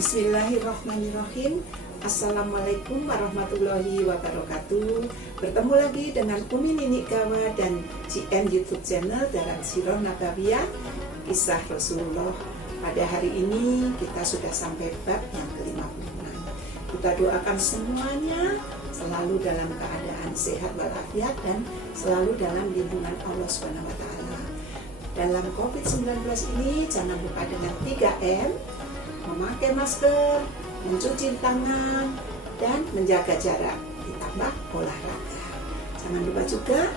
Bismillahirrahmanirrahim. Assalamualaikum warahmatullahi wabarakatuh. Bertemu lagi dengan Umi Nini Gawa dan GN YouTube channel Daran Sirah Nabawiyah Kisah Rasulullah. Pada hari ini kita sudah sampai bab yang ke-56. Kita doakan semuanya selalu dalam keadaan sehat walafiat dan selalu dalam lindungan Allah SWT. Dalam COVID-19 ini jangan lupa dengan 3M, memakai masker, mencuci tangan, dan menjaga jarak, ditambah olahraga. Jangan lupa juga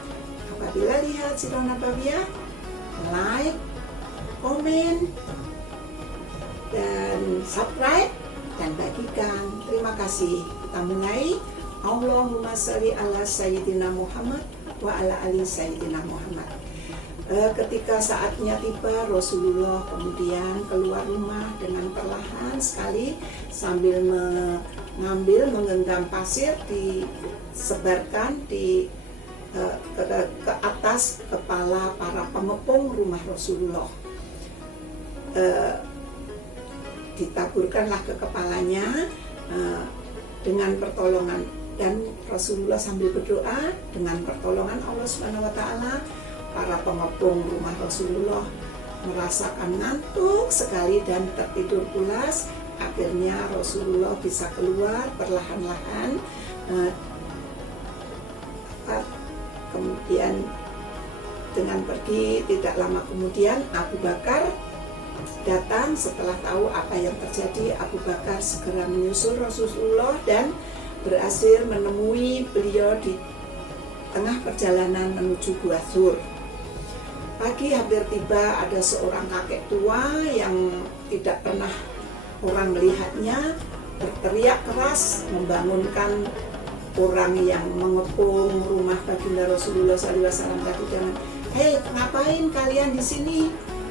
apabila lihat Sirah Nabawiyah, like, komen, dan subscribe, dan bagikan. Terima kasih. Kita mulai. Allahumma sholli ala Sayyidina Muhammad wa ala ali Sayyidina Muhammad. Ketika saatnya tiba, Rasulullah kemudian keluar rumah dengan perlahan sekali sambil menggenggam pasir disebarkan ke atas kepala para pengepung rumah Rasulullah. Ditaburkanlah ke kepalanya dengan pertolongan, dan Rasulullah sambil berdoa dengan pertolongan Allah SWT. Para pengepung rumah Rasulullah merasakan ngantuk sekali dan tertidur pulas. Akhirnya Rasulullah bisa keluar perlahan-lahan. Kemudian dengan pergi, tidak lama kemudian Abu Bakar datang. Setelah tahu apa yang terjadi, Abu Bakar segera menyusul Rasulullah dan berhasil menemui beliau di tengah perjalanan menuju Gua Thur. Pagi hampir tiba, ada seorang kakek tua yang tidak pernah orang melihatnya berteriak keras membangunkan orang yang mengepung rumah baginda Rasulullah SAW tadi. Hei, ngapain kalian di sini?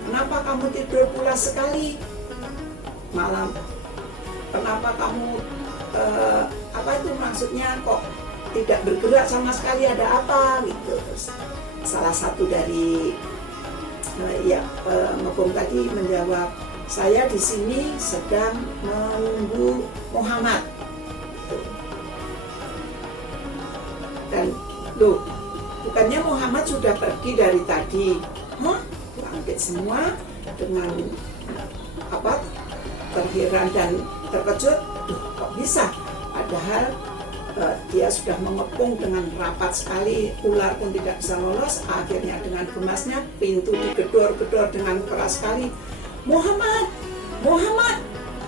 Kenapa kamu tidur pulas sekali malam? Kenapa kamu apa itu maksudnya, kok tidak bergerak sama sekali, ada apa gitu? Terus salah satu dari ngepung tadi menjawab, saya di sini sedang menunggu Muhammad. Dan loh, bukannya Muhammad sudah pergi dari tadi? Bangkit semua dengan terheran dan terkejut. Kok bisa? Padahal dia sudah mengepung dengan rapat sekali, ular pun tidak bisa lolos. Akhirnya dengan gemasnya pintu digedor-gedor dengan keras sekali. Muhammad, Muhammad,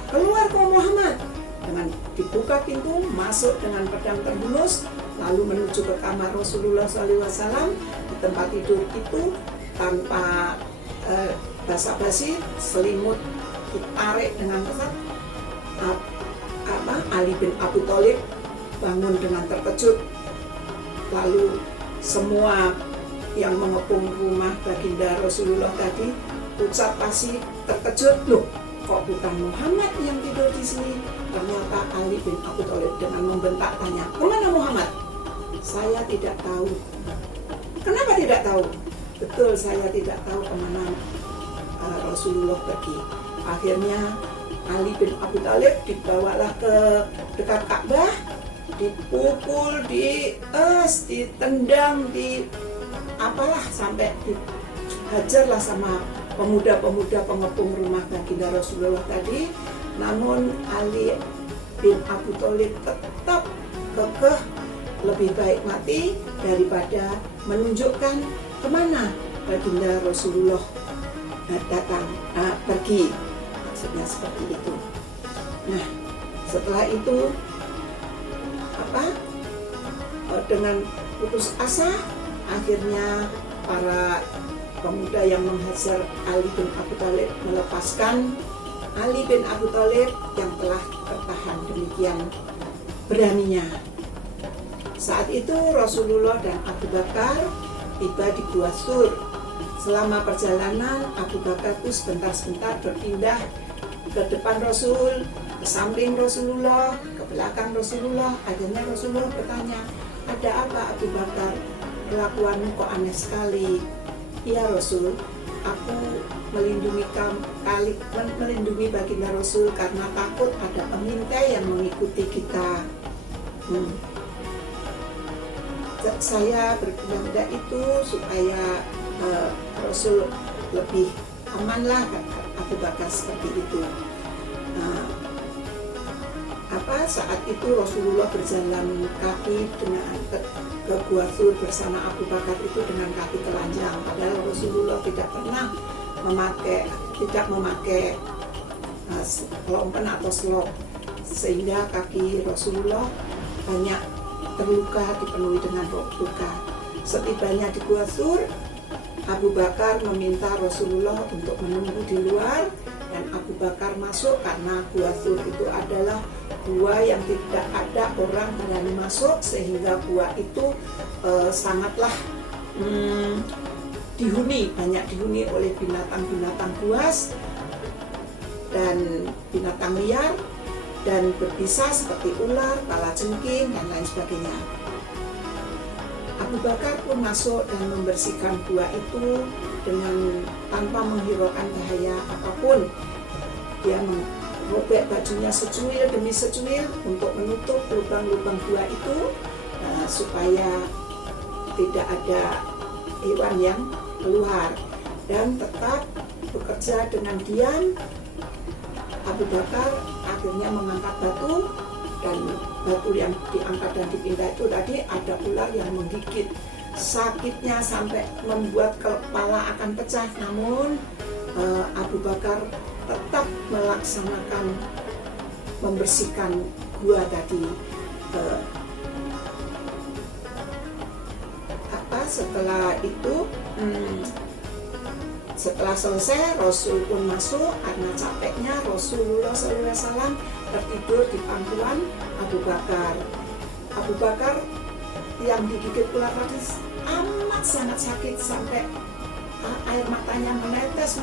keluar kau Muhammad. Dengan dibuka pintu, masuk dengan pedang terhunus, lalu menuju ke kamar Rasulullah SAW. Di tempat tidur itu tanpa basa-basi, selimut ditarik dengan ketat. Ali bin Abi Thalib bangun dengan terkejut. Lalu semua yang mengepung rumah baginda Rasulullah tadi ucap pasti terkejut, loh kok bukan Muhammad yang tidur di sini? Ternyata Ali bin Abi Thalib dengan membentak tanya, kemana Muhammad? Saya tidak tahu. Kenapa tidak tahu? Betul, saya tidak tahu kemana Rasulullah pergi. Akhirnya Ali bin Abi Thalib dibawalah ke dekat Ka'bah, dipukul, ditendang, sampai dihajarlah sama pemuda-pemuda pengepung rumah baginda Rasulullah tadi. Namun Ali bin Abi Thalib tetap kekeh, lebih baik mati daripada menunjukkan kemana baginda Rasulullah pergi. Maksudnya seperti itu. Nah, setelah itu dengan putus asa, akhirnya para pemuda yang menghajar Ali bin Abi Thalib melepaskan Ali bin Abi Thalib yang telah bertahan demikian beraninya. Saat itu Rasulullah dan Abu Bakar tiba di Gua Thur. Selama perjalanan, Abu Bakar itu sebentar-sebentar berpindah ke depan Rasul, ke samping Rasulullah, ke belakang Rasulullah. Akhirnya Rasulullah bertanya, ada apa Abu Bakar? Kelakuanmu kok aneh sekali? Iya Rasul, aku melindungi baginda Rasul karena takut ada pengintai yang mengikuti kita. Saya berpindah itu supaya Rasul lebih aman lah, Abu Bakar seperti itu. Saat itu Rasulullah berjalan kaki dengan ke Gua Thur bersama Abu Bakar itu dengan kaki telanjang, padahal Rasulullah tidak pernah memakai lompen atau selop, sehingga kaki Rasulullah banyak terluka, dipenuhi dengan luka. Setibanya di Gua Thur, Abu Bakar meminta Rasulullah untuk menunggu di luar, dan Abu Bakar masuk karena Gua Thur itu adalah gua yang tidak ada orang berani masuk, sehingga gua itu sangatlah banyak dihuni oleh binatang-binatang buas dan binatang liar, dan berbisa seperti ular, kalajengking, dan lain sebagainya. Abu Bakar pun masuk dan membersihkan gua itu dengan tanpa menghiraukan bahaya apapun. Dia merobek bajunya secuil demi secuil untuk menutup lubang-lubang gua itu, supaya tidak ada hewan yang keluar, dan tetap bekerja dengan diam. Abu Bakar akhirnya mengangkat batu, dan batu yang diangkat dan dipindah itu tadi ada ular yang menggigit. Sakitnya sampai membuat kepala akan pecah, namun Abu Bakar tetap melaksanakan membersihkan gua tadi. Setelah itu setelah selesai, Rasul pun masuk. Karena capeknya, Rasulullah SAW tertidur di pangkuan Abu Bakar. Abu Bakar yang digigit ular tadi amat sangat sakit sampai air matanya menetes,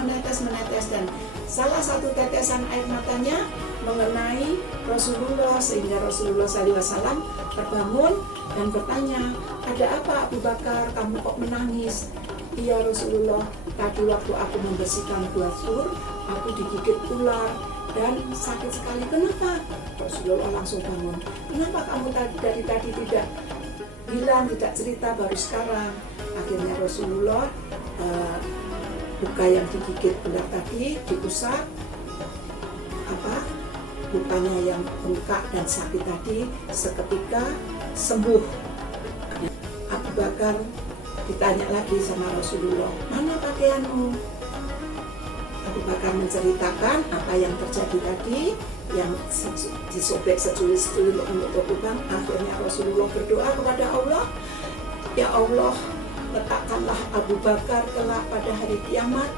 dan salah satu tetesan air matanya mengenai Rasulullah, sehingga Rasulullah SAW terbangun dan bertanya, "Ada apa Abu Bakar, kamu kok menangis?" "Iya Rasulullah, tadi waktu aku membersihkan Gua Thur, aku digigit ular dan sakit sekali." "Kenapa?" Rasulullah langsung bangun. "Kenapa kamu dari tadi tidak bilang, tidak cerita, baru sekarang?" Akhirnya Rasulullah luka yang digigit ular tadi diusap, lukanya yang bengkak dan sakit tadi seketika sembuh. Abu Bakar ditanya lagi sama Rasulullah, "Mana pakaianmu?" Abu Bakar menceritakan apa yang terjadi tadi, yang disobek secuil-secuil untuk lubang. Akhirnya Rasulullah berdoa kepada Allah, "Ya Allah, letakkanlah Abu Bakar kelak pada hari kiamat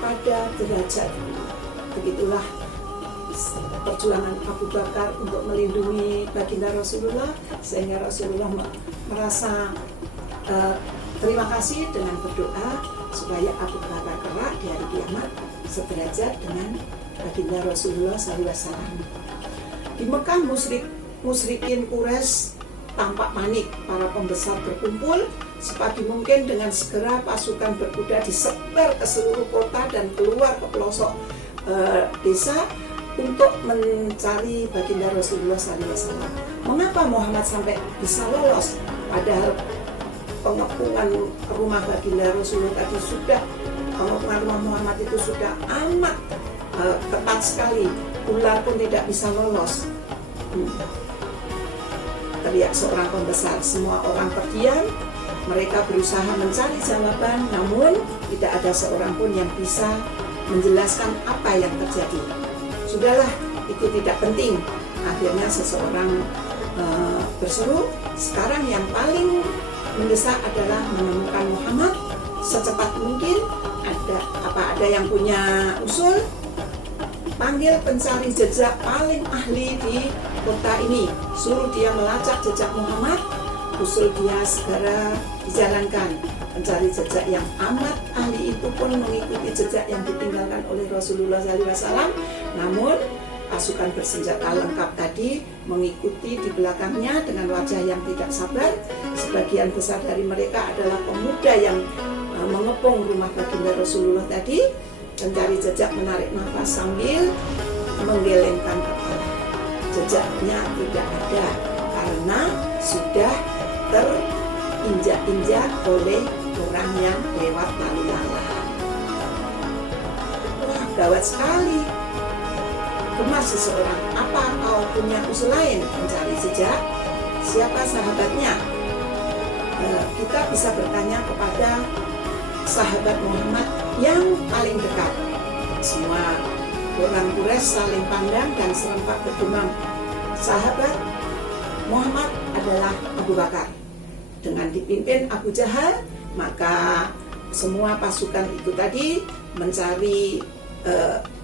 pada derajat." Begitulah perjuangan Abu Bakar untuk melindungi baginda Rasulullah, sehingga Rasulullah merasa terima kasih dengan berdoa supaya Abu Bakar kelak di hari kiamat sederajat dengan baginda Rasulullah SAW. Di Mekah, musyrikin Quraisy tampak panik. Para pembesar berkumpul sepagi mungkin, dengan segera pasukan berkuda disebar ke seluruh kota dan keluar ke pelosok desa untuk mencari baginda Rasulullah SAW. Mengapa Muhammad sampai bisa lolos? Padahal pengepungan rumah baginda Rasulullah tadi pengepungan rumah Muhammad itu sudah amat ketat sekali. Ular pun tidak bisa lolos. Teriak seorang pembesar. Semua orang terdiam. Mereka berusaha mencari jawaban, namun tidak ada seorang pun yang bisa menjelaskan apa yang terjadi. Sudahlah, itu tidak penting. Akhirnya seseorang berseru, "Sekarang yang paling mendesak adalah menemukan Muhammad secepat mungkin. Ada yang punya usul? Panggil pencari jejak paling ahli di kota ini, suruh dia melacak jejak Muhammad." Usul dia segera dijalankan. Pencari jejak yang amat ahli itu pun mengikuti jejak yang ditinggalkan oleh Rasulullah SAW. Namun pasukan bersenjata lengkap tadi mengikuti di belakangnya dengan wajah yang tidak sabar. Sebagian besar dari mereka adalah pemuda yang mengepung rumah baginda Rasulullah tadi, pencari jejak menarik nafas sambil menggelengkan kepala. Jejaknya tidak ada karena sudah terinjak-injak oleh orang yang lewat lalu lalang. Wah, gawat sekali. Gemas seseorang, apa kau punya usul lain mencari jejak? Siapa sahabatnya? Kita bisa bertanya kepada sahabat Muhammad yang paling dekat. Semua orang Quraisy saling pandang dan serempak bergumam, sahabat Muhammad adalah Abu Bakar. Dengan dipimpin Abu Jahal, maka semua pasukan itu tadi mencari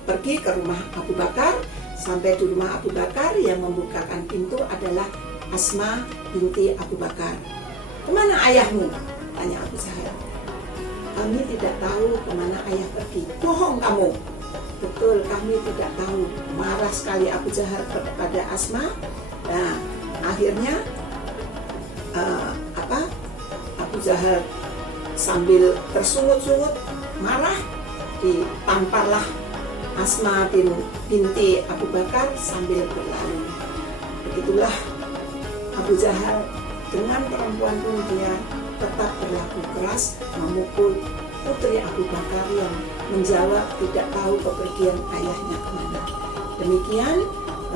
pergi ke rumah Abu Bakar. Sampai di rumah Abu Bakar, yang membukakan pintu adalah Asma binti Abu Bakar. Kemana ayahmu? Tanya Abu Jahal. Kami tidak tahu kemana ayah pergi. Bohong kamu. Betul, kami tidak tahu. Marah sekali Abu Jahal kepada Asma. Nah, akhirnya Abu Jahal sambil tersungut-sungut marah, ditamparlah Asma binti Abu Bakar sambil berlari. Begitulah Abu Jahal dengan perempuan pun dia tetap berlaku keras memukul putri Abu Bakar yang menjawab tidak tahu kepergian ayahnya kemana. Demikian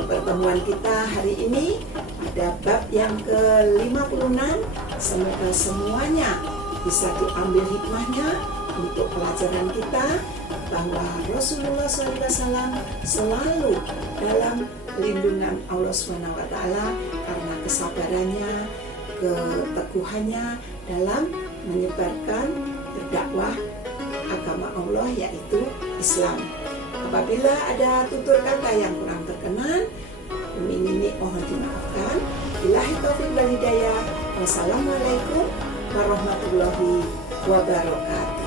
pertemuan kita hari ini pada bab yang ke-56. Semoga semuanya bisa diambil hikmahnya untuk pelajaran kita, bahwa Rasulullah SAW selalu dalam lindungan Allah SWT karena kesabarannya, keteguhannya dalam menyebarkan berdakwah agama Allah, yaitu Islam. Apabila ada tutur kata yang kurang berkenan, ini mohon dimaafkan. Billahi taufiq wal hidayah. Wassalamualaikum warahmatullahi wabarakatuh.